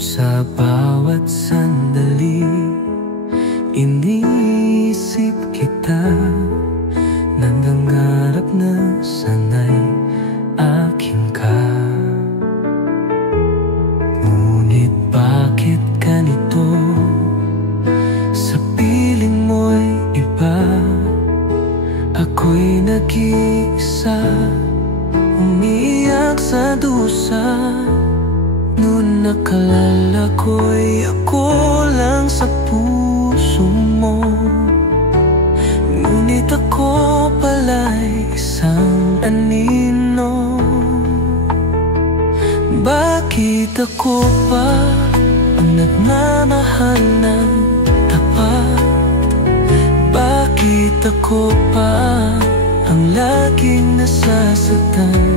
Sa bawat sandali, iniisip kita, nangangarap na sana'y akin ka. Ngunit bakit ganito? Sa piling mo'y iba, ako'y nag-iisa, umiiyak sa dusa. Noon nakalala ko'y ako lang sa puso mo, ngunit ako pala'y isang anino. Bakit ako pa ang nagmamahal ng tapat? Bakit ako pa ang laging nasasaktan?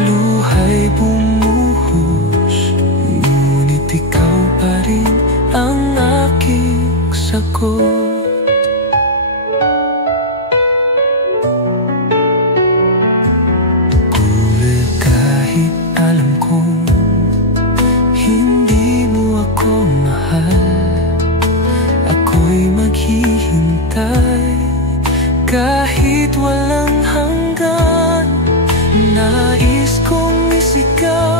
Luhay bumuhos, ngunit ikaw pa rin ang aking sagot. Gulat kahit alam kong hindi mo ako mahal, ako'y maghihintay kahit walang hanggan. Nais kong isigaw